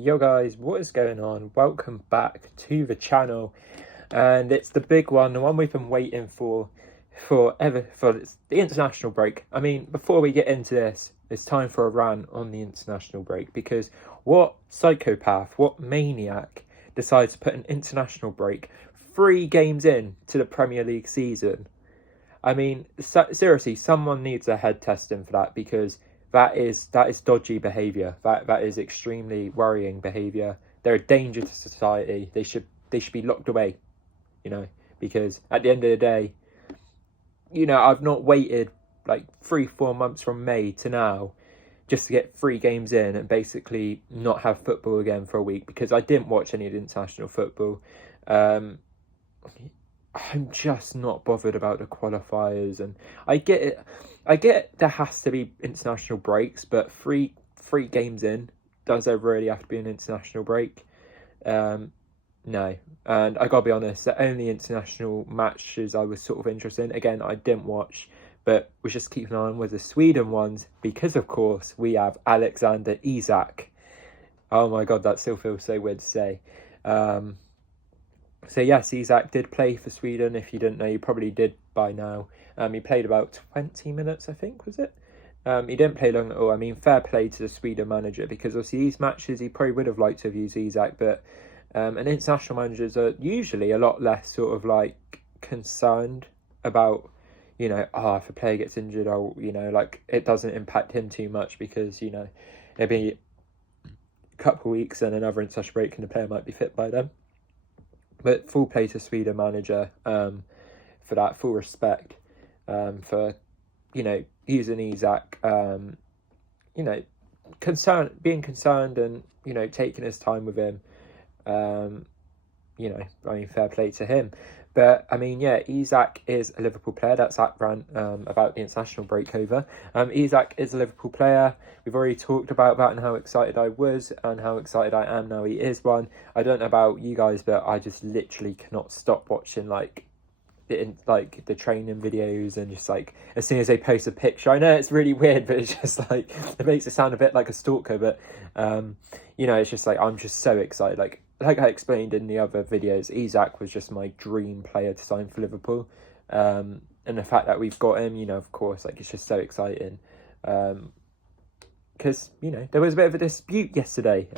Yo guys, what is going on? Welcome back to the channel, and it's the big one, the one we've been waiting for forever, for the international break. I mean, before we get into this, it's time for a rant on the international break, because what psychopath, what maniac decides to put an international break 3 games in to the Premier League season? I mean, seriously, someone needs a head testing for that, because that is dodgy behaviour. That is extremely worrying behaviour. They're a danger to society. They should be locked away, you know, because at the end of the day, I've not waited like 3-4 months from May to now just to get 3 games in and basically not have football again for a week, because I didn't watch any of the international football. Um, I'm just not bothered about the qualifiers, and I get it. I get there has to be international breaks, but three games in, does there really have to be an international break? No, and I gotta be honest, the only international matches I was sort of interested in, again, I didn't watch, but was just keeping an eye on, was the Sweden ones, because of course we have Alexander Isak. Oh my god, that still feels so weird to say. So yes, Isak did play for Sweden. If you didn't know, you probably did by now. He played about 20 minutes, I think, was it? He didn't play long at all. I mean, fair play to the Sweden manager, because obviously these matches he probably would have liked to have used Isak, but and international managers are usually a lot less sort of like concerned about, if a player gets injured, like it doesn't impact him too much, because, it'd be a couple of weeks and another international break and the player might be fit by then. But full play to Sweden manager for that, full respect for, using Isak, being concerned and, taking his time with him. Fair play to him. But, I mean, yeah, Isak is a Liverpool player. That's that rant about the international breakover. Isak is a Liverpool player. We've already talked about that and how excited I was and how excited I am now he is one. I don't know about you guys, but I just literally cannot stop watching, the training videos, and just like as soon as they post a picture, I know it's really weird, but it's just like it makes it sound a bit like a stalker, but it's just like I'm just so excited. Like I explained in the other videos, Isak was just my dream player to sign for Liverpool, and the fact that we've got him, of course, like it's just so exciting, because there was a bit of a dispute yesterday.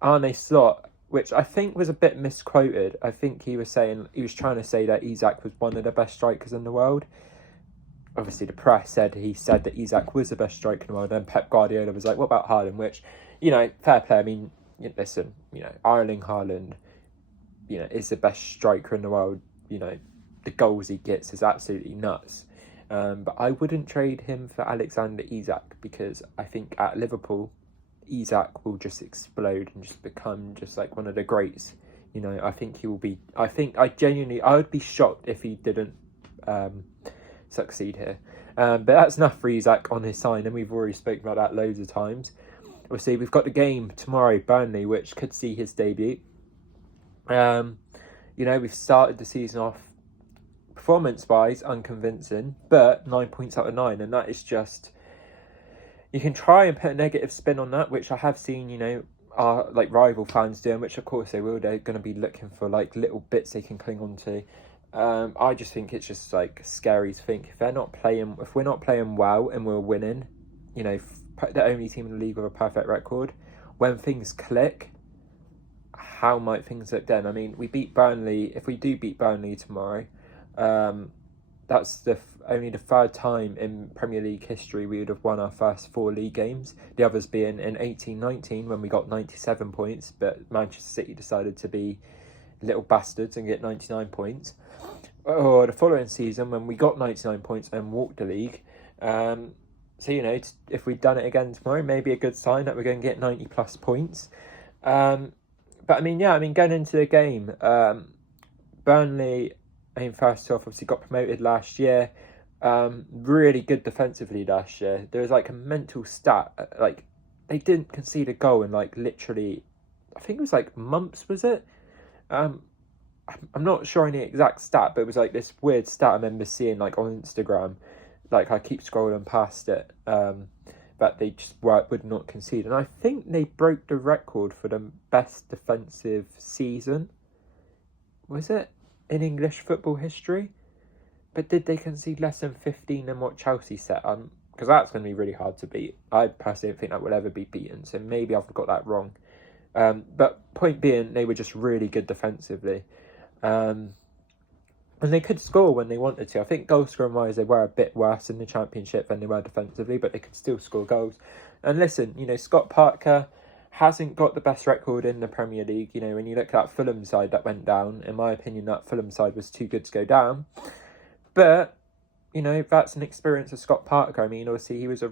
Arne Slot, which I think was a bit misquoted. I think he was trying to say that Isak was one of the best strikers in the world. Obviously, the press said that Isak was the best striker in the world. And Pep Guardiola was like, "What about Haaland?" Which, fair play. I mean, listen, Erling Haaland, is the best striker in the world. The goals he gets is absolutely nuts. But I wouldn't trade him for Alexander Isak, because I think at Liverpool, Isak will just explode and just become just like one of the greats. I think he will be. I would be shocked if he didn't succeed here. But that's enough for Isak on his sign, and we've already spoken about that loads of times. Obviously, we've got the game tomorrow, Burnley, which could see his debut. We've started the season off performance-wise unconvincing, but 9 points out of 9, and that is just. You can try and put a negative spin on that, which I have seen, our rival fans doing, which of course they will. They're going to be looking for little bits they can cling on to. I just think it's just scary to think if we're not playing well and we're winning, the only team in the league with a perfect record, when things click, how might things look then? I mean, we beat Burnley. If we do beat Burnley tomorrow, that's only the third time in Premier League history we would have won our first 4 league games. The others being in 18-19 when we got 97 points, but Manchester City decided to be little bastards and get 99 points. Or the following season when we got 99 points and walked the league. If we'd done it again tomorrow, maybe a good sign that we're going to get 90 plus points. But going into the game, Burnley, first off, obviously got promoted last year. Really good defensively last year. There was a mental stat, they didn't concede a goal in literally, I think it was months, was it? I'm not sure on the exact stat, but it was this weird stat I remember seeing on Instagram. I keep scrolling past it. that they just would not concede. And I think they broke the record for the best defensive season. Was it in English football history? But did they concede less than 15 than what Chelsea set? Because that's going to be really hard to beat. I personally don't think that will ever be beaten. So maybe I've got that wrong. But point being, they were just really good defensively. And they could score when they wanted to. I think goal scoring wise, they were a bit worse in the Championship than they were defensively, but they could still score goals. And listen, Scott Parker hasn't got the best record in the Premier League. When you look at that Fulham side that went down, in my opinion, that Fulham side was too good to go down. But, that's an experience of Scott Parker. I mean, obviously, he was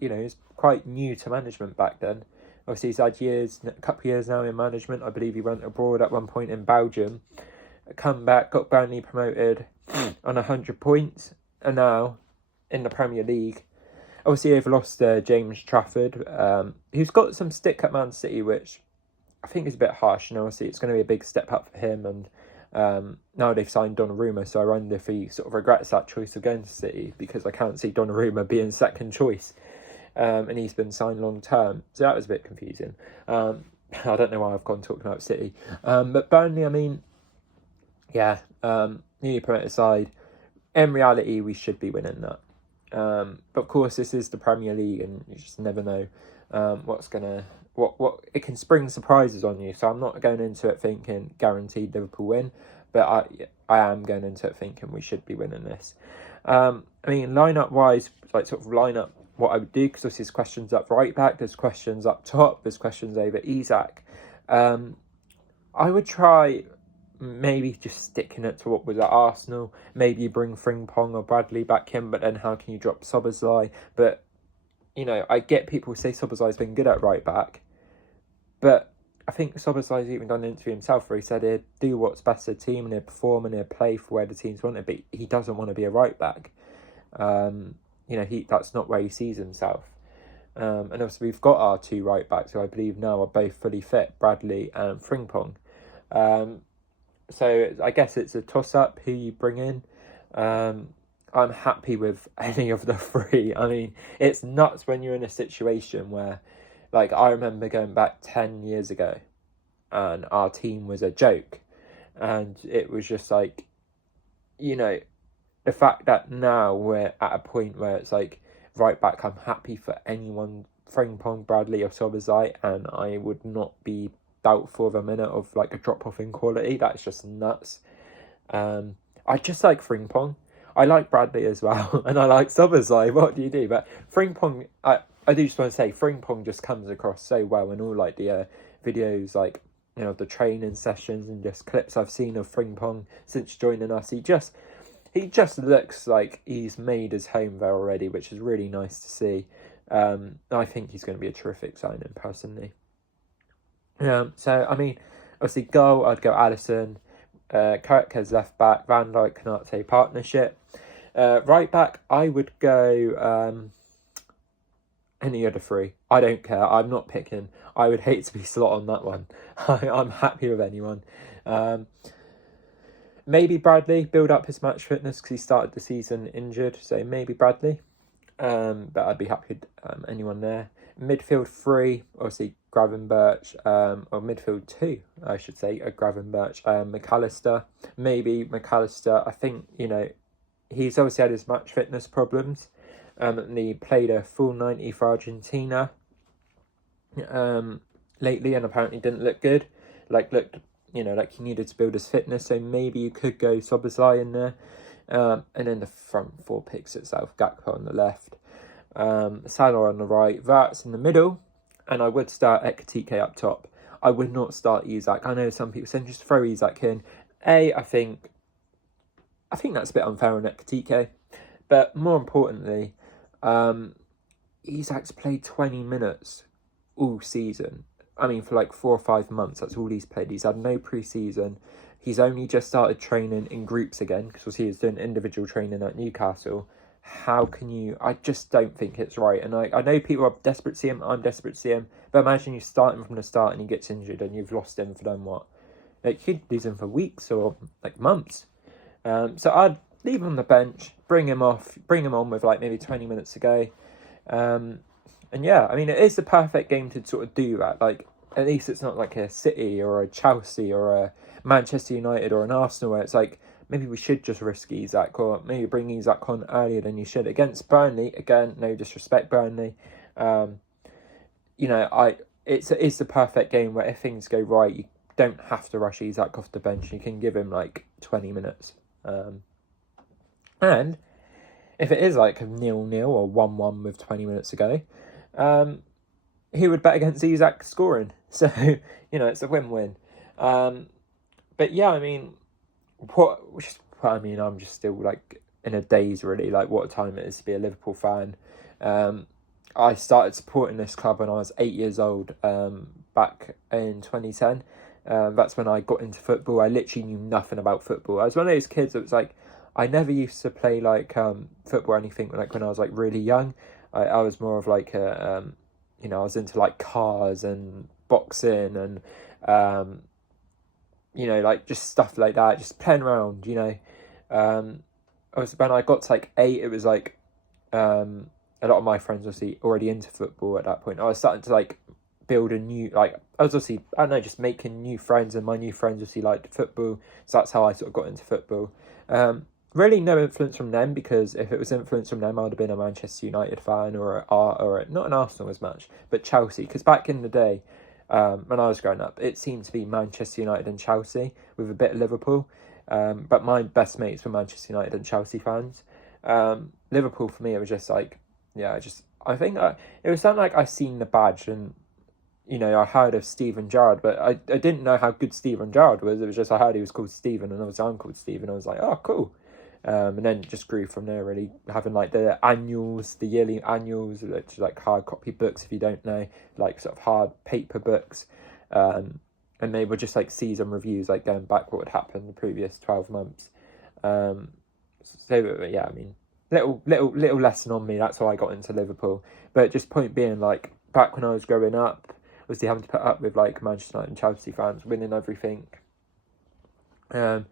he was quite new to management back then. Obviously, he's had a couple of years now in management. I believe he went abroad at one point in Belgium. Come back, got Burnley promoted on 100 points, and now in the Premier League. Obviously, they've lost James Trafford, who's got some stick at Man City, which I think is a bit harsh. Obviously, it's going to be a big step up for him, and now they've signed Donnarumma, so I wonder if he sort of regrets that choice of going to City, because I can't see Donnarumma being second choice, and he's been signed long term, so that was a bit confusing. I don't know why I've gone talking about City, but Burnley, I mean, yeah, newly promoted side. In reality, we should be winning that. But of course, this is the Premier League, and you just never know what it can spring surprises on you. So I'm not going into it thinking guaranteed Liverpool win, but I am going into it thinking we should be winning this. I mean, lineup wise, line up what I would do, because there's questions up right back, there's questions up top, there's questions over Isak. I would try maybe just sticking it to what was at Arsenal. Maybe you bring Frimpong or Bradley back in, but then how can you drop Szoboszlai? But, I get people say Szoboszlai's been good at right back, but I think Szoboszlai's even done an interview himself where he said he'd do what's best for the team and he'd perform and he'd play for where the teams want to be. He doesn't want to be a right back. That's not where he sees himself. And obviously we've got our two right backs who I believe now are both fully fit, Bradley and Frimpong. So I guess it's a toss-up who you bring in. I'm happy with any of the three. I mean, it's nuts when you're in a situation where, I remember going back 10 years ago and our team was a joke. And it was just the fact that now we're at a point where it's right back, I'm happy for anyone, Frimpong, Bradley or Szoboszlai, and I would not be doubtful of a minute of a drop off in quality. That's just nuts. I just like Frimpong. I like Bradley as well, and I like Szoboszlai. What do you do? But Frimpong, I do just want to say Frimpong just comes across so well in all the videos, the training sessions and just clips I've seen of Frimpong since joining us. He just looks like he's made his home there already, which is really nice to see. I think he's going to be a terrific signing personally. So, I mean, obviously, goal, I'd go Alisson, Karatka's left back, Van Dijk, Konate partnership. Right back, I would go any other three. I don't care. I'm not picking. I would hate to be slot on that one. I'm happy with anyone. Maybe Bradley, build up his match fitness because he started the season injured. So maybe Bradley. But I'd be happy with anyone there. Midfield 3, obviously Gravenberch, or midfield 2, I should say, Gravenberch, McAllister. Maybe McAllister, I think, he's obviously had his match fitness problems. And he played a full 90 for Argentina lately and apparently didn't look good. Looked he needed to build his fitness, so maybe you could go Szoboszlai in there. And then the front four picks itself, Gakpo on the left, Salah on the right, Verts in the middle, and I would start Ekitike up top. I would not start Isak. I know some people saying just throw Isak in. I think that's a bit unfair on Ekitike, but more importantly, Isak's played 20 minutes all season. I mean, for 4 or 5 months, that's all he's played. He's had no pre-season. He's only just started training in groups again, because he was doing individual training at Newcastle. How can you... I just don't think it's right. And I know people are desperate to see him. I'm desperate to see him. But imagine you start him from the start and he gets injured and you've lost him for then what? You could lose him for weeks or months. So I'd leave him on the bench, bring him on with maybe 20 minutes to go. And yeah, I mean, it is the perfect game to sort of do that. Like, at least it's not like a City or a Chelsea or a Manchester United or an Arsenal where it's like, maybe we should just risk Isak, or maybe bring Isak on earlier than you should. Against Burnley, again, no disrespect, Burnley. You know, it's the perfect game where if things go right, you don't have to rush Isak off the bench. You can give him like 20 minutes. And if it is like a 0-0 or 1-1 with 20 minutes to go, he would bet against Isak scoring. So, you know, it's a win-win. But yeah, I mean, I'm just still like in a daze really, like what a time it is to be a Liverpool fan. I started supporting this club when I was 8 years old, back in 2010. That's when I got into football. I literally knew nothing about football. I was one of those kids that was like, I never used to play like football or anything like when I was like really young. I was more of like a you know, I was into like cars and boxing and you know, like just stuff like that, just playing around, you know. When I got to like 8, it was like a lot of my friends obviously already into football at that point. I was starting to like build a new, like, I was obviously, I don't know, just making new friends, and my new friends obviously liked football, so that's how I sort of got into football. Really no influence from them, because if it was influence from them, I would have been a Manchester United fan or not an Arsenal as much, but Chelsea, because back in the day, when I was growing up, it seemed to be Manchester United and Chelsea with a bit of Liverpool. But my best mates were Manchester United and Chelsea fans. Liverpool for me, it was just like, yeah, I think it was something like I seen the badge, and you know, I heard of Steven Gerrard, but I didn't know how good Steven Gerrard was. It was just I heard he was called Steven, and obviously I'm called Steven. I was like, oh, cool. And then it just grew from there, really, having like the annuals, the yearly annuals, which is like hard copy books, if you don't know, like sort of hard paper books. And they were just like season reviews, like going back what would happen the previous 12 months. So yeah, I mean, little lesson on me. That's how I got into Liverpool. But just point being, like, back when I was growing up, obviously having to put up with like Manchester United and Chelsea fans winning everything. And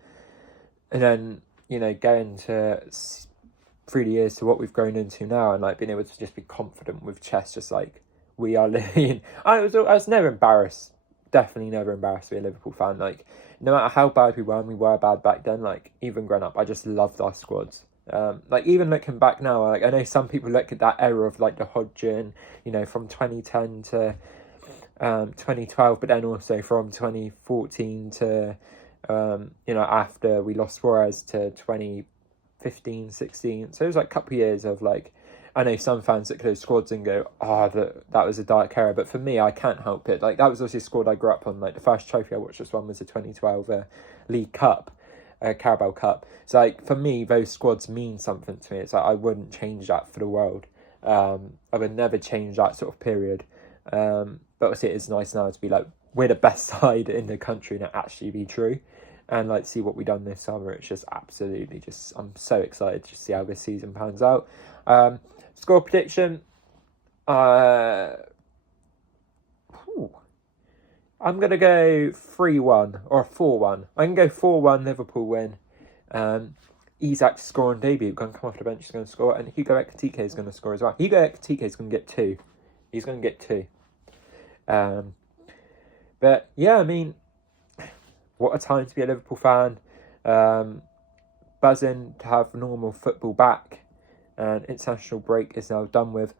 then, you know, going to 3 years to what we've grown into now, and like being able to just be confident with chess, just like we are living. I was never embarrassed. Definitely never embarrassed to be a Liverpool fan. Like, no matter how bad we were, and we were bad back then, like even growing up, I just loved our squads. Like even looking back now, like I know some people look at that era of like the Hodgin, you know, from 2010 to 2012, but then also from 2014 to you know, after we lost Suarez, to 2015, 16. So it was like a couple of years of like, I know some fans look at those squads and go, oh, that was a dark era. But for me, I can't help it. Like, that was also a squad I grew up on. Like, the first trophy I watched this one was the 2012 League Cup, Carabao Cup. So, like, for me, those squads mean something to me. It's like, I wouldn't change that for the world. I would never change that sort of period. But obviously, it is nice now to be like, we're the best side in the country, and it actually be true. And like, see what we've done this summer. It's just absolutely just, I'm so excited to see how this season pans out. Score prediction. I'm going to go 3-1 or 4-1. I can go 4-1 Liverpool win. Isak's scoring debut, going to come off the bench, he's going to score. And Hugo Ekitike is going to score as well. Hugo Ekitike is going to get 2. He's going to get 2. But yeah, I mean, what a time to be a Liverpool fan. Buzzing to have normal football back. And international break is now done with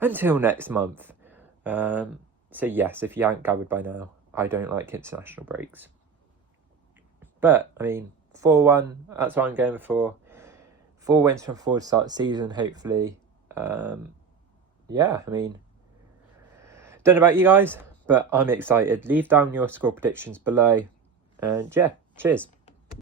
until next month. So yes, if you haven't gathered by now, I don't like international breaks. But, I mean, 4-1, that's what I'm going for. 4 wins from 4 to start the season, hopefully. Yeah, I mean, don't know about you guys, but I'm excited. Leave down your score predictions below. And yeah, cheers.